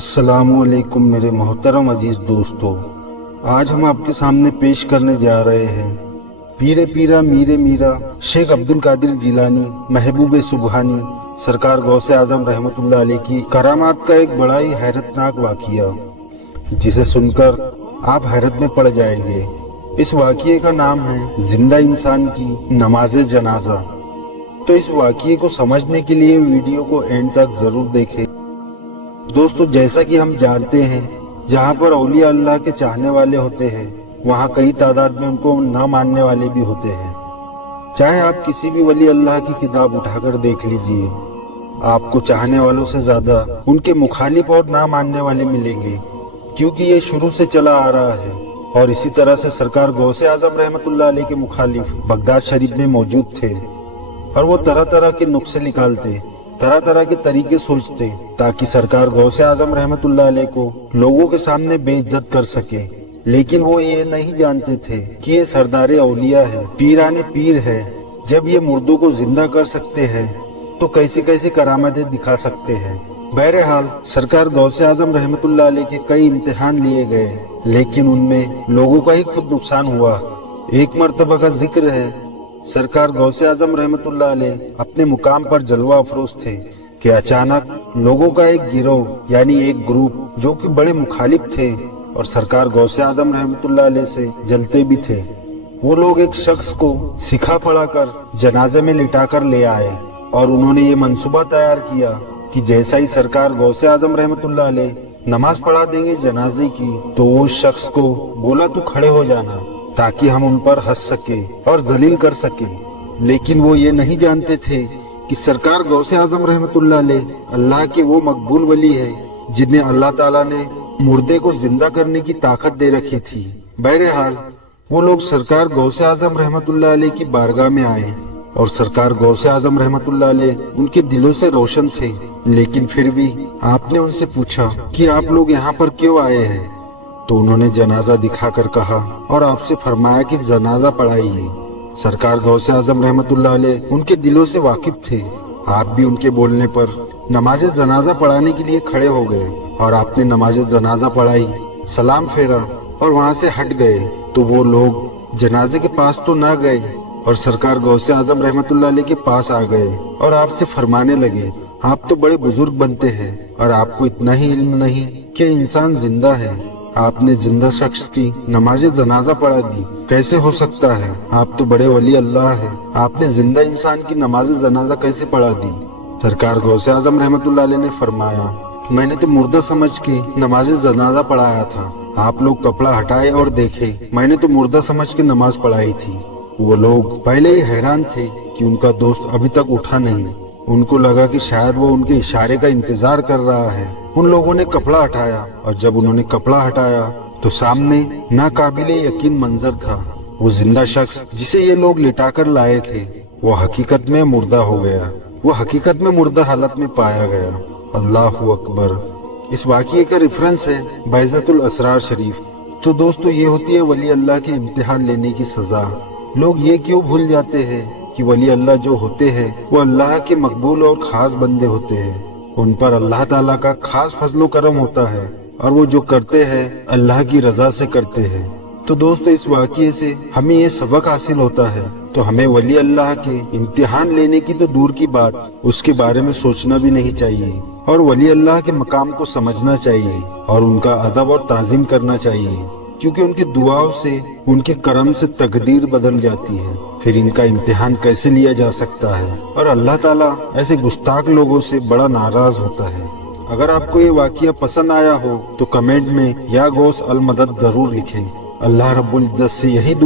अस्सलाम वालेकुम मेरे मोहतरम अजीज दोस्तों, आज हम आपके सामने पेश करने जा रहे हैं पीरे पीरा मीरे मीरा शेख अब्दुल कादिर जिलानी महबूब सुबहानी सरकार गौसे आजम रहमतुल्लाह अलैह की करामात का एक बड़ा ही हैरतनाक वाक़िया, जिसे सुनकर आप हैरत में पड़ जाएंगे। इस वाक़िए का नाम है जिंदा इंसान की नमाज जनाजा। तो इस वाक़िए को समझने के लिए वीडियो को एंड तक जरूर देखें। दोस्तों, जैसा कि हम जानते हैं, जहाँ पर औलिया अल्लाह के चाहने वाले होते हैं, वहाँ कई तादाद में उनको न मानने वाले भी होते हैं। चाहे आप किसी भी वली अल्लाह की किताब उठाकर देख लीजिए, आपको चाहने वालों से ज्यादा उनके मुखालिफ और ना मानने वाले मिलेंगे, क्योंकि ये शुरू से चला आ रहा है। और इसी तरह से सरकार गौसे आजम रहमतुल्लाह अलैह के मुखालिफ बगदाद शरीफ में मौजूद थे, और वो तरह तरह के नुक्से निकालते, तरह तरह के तरीके सोचते, ताकि सरकार गौसे आजम रहमतुल्लाह अलैह को लोगों के सामने बेइज्जत कर सके। लेकिन वो ये नहीं जानते थे कि ये सरदार औलिया है, पीराने पीर है। जब ये मुर्दों को जिंदा कर सकते हैं तो कैसी कैसी करामातें दिखा सकते हैं। बहरहाल सरकार गौसे आजम रहमतुल्लाह अलैह के कई इम्तिहान लिए गए, लेकिन उनमें लोगों का ही खुद नुकसान हुआ। एक मर्तबा का जिक्र है, सरकार गौसे आजम रहमतुल्लाह अलैह अपने मुकाम पर जलवा अफरोज थे कि अचानक लोगों का एक गिरोह यानी एक ग्रुप, जो कि बड़े मुखालिफ थे और सरकार गौसे आजम रहमतुल्लाह अलैह से जलते भी थे, वो लोग एक शख्स को सिखा पढ़ा कर जनाजे में लिटा कर ले आए। और उन्होंने ये मंसूबा तैयार किया कि जैसा ही सरकार गौसे आजम रहमतुल्लाह अलैह नमाज पढ़ा देंगे जनाजे की, तो वो शख्स को बोला तू खड़े हो जाना, ताकि हम उन पर हंस सके और जलील कर सके। लेकिन वो ये नहीं जानते थे कि सरकार गौसे आजम रहमतुल्लाह अलैह अल्लाह के वो मकबूल वली है जिन्हें अल्लाह ताला ने मुर्दे को जिंदा करने की ताकत दे रखी थी। बहरहाल वो लोग सरकार गौसे आजम रहमतुल्लाह अलैह की बारगाह में आए, और सरकार गौसे आजम रहमतुल्लाह अलैह उनके दिलों से रोशन थे। लेकिन फिर भी आपने उनसे पूछा कि आप लोग यहाँ पर क्यों आए हैं, तो उन्होंने जनाजा दिखाकर कहा और आपसे फरमाया कि जनाजा पढ़ाइए। सरकार गौसे आजम रहमतुल्लाह अलैह उनके दिलों से वाकिफ थे। आप भी उनके बोलने पर नमाज जनाजा पढ़ाने के लिए खड़े हो गए, और आपने नमाज जनाजा पढ़ाई, सलाम फेरा और वहाँ से हट गए। तो वो लोग जनाजे के पास तो ना गए और सरकार गौसे आजम रहमतुल्लाह अलैह के पास आ गए और आपसे फरमाने लगे, आप तो बड़े बुजुर्ग बनते हैं और आपको इतना ही इल्म नहीं कि इंसान जिंदा है। आपने जिंदा शख्स की नमाज जनाजा पढ़ा दी, कैसे हो सकता है? आप तो बड़े वली अल्लाह है, आपने जिंदा इंसान की नमाज जनाजा कैसे पढ़ा दी? सरकार गौसे आजम रहमतुल्लाह अलैह ने फरमाया, मैंने तो मुर्दा समझ के नमाज जनाजा पढ़ाया था। आप लोग कपड़ा हटाए और देखे, मैंने तो मुर्दा समझ के नमाज पढ़ाई थी। वो लोग पहले ही हैरान थे कि उनका दोस्त अभी तक उठा नहीं। उनको लगा कि शायद वो उनके इशारे का इंतजार कर रहा है। उन लोगों ने कपड़ा हटाया, और जब उन्होंने कपड़ा हटाया तो सामने नाकाबिले यकीन मंजर था। वो जिंदा शख्स जिसे ये लोग लिटाकर लाए थे, वो हकीकत में मुर्दा हो गया। वो हकीकत में मुर्दा हालत में पाया गया। अल्लाहु अकबर। इस वाक़िए का रेफरेंस है बैज़तुल असरार शरीफ। तो दोस्तों, ये होती है वली अल्लाह के इम्तिहान लेने की सजा। लोग ये क्यों भूल जाते हैं कि वली अल्लाह जो होते हैं वो अल्लाह के मकबूल और खास बंदे होते हैं। उन पर अल्लाह ताला का खास फजलो करम होता है, और वो जो करते हैं अल्लाह की रजा से करते हैं। तो दोस्तों, इस वाक़िए से हमें ये सबक हासिल होता है, तो हमें वली अल्लाह के इम्तिहान लेने की तो दूर की बात, उसके बारे में सोचना भी नहीं चाहिए, और वली अल्लाह के मकाम को समझना चाहिए और उनका अदब और ताज़ीम करना चाहिए, क्योंकि उनकी दुआओं से, उनके करम से तकदीर बदल जाती है। फिर इनका इम्तिहान कैसे लिया जा सकता है? और अल्लाह ताला ऐसे गुस्ताख लोगों से बड़ा नाराज होता है। अगर आपको ये वाक़िया पसंद आया हो तो कमेंट में या गौस अल मदद जरूर लिखें। अल्लाह रब्बुल इज्जत से यही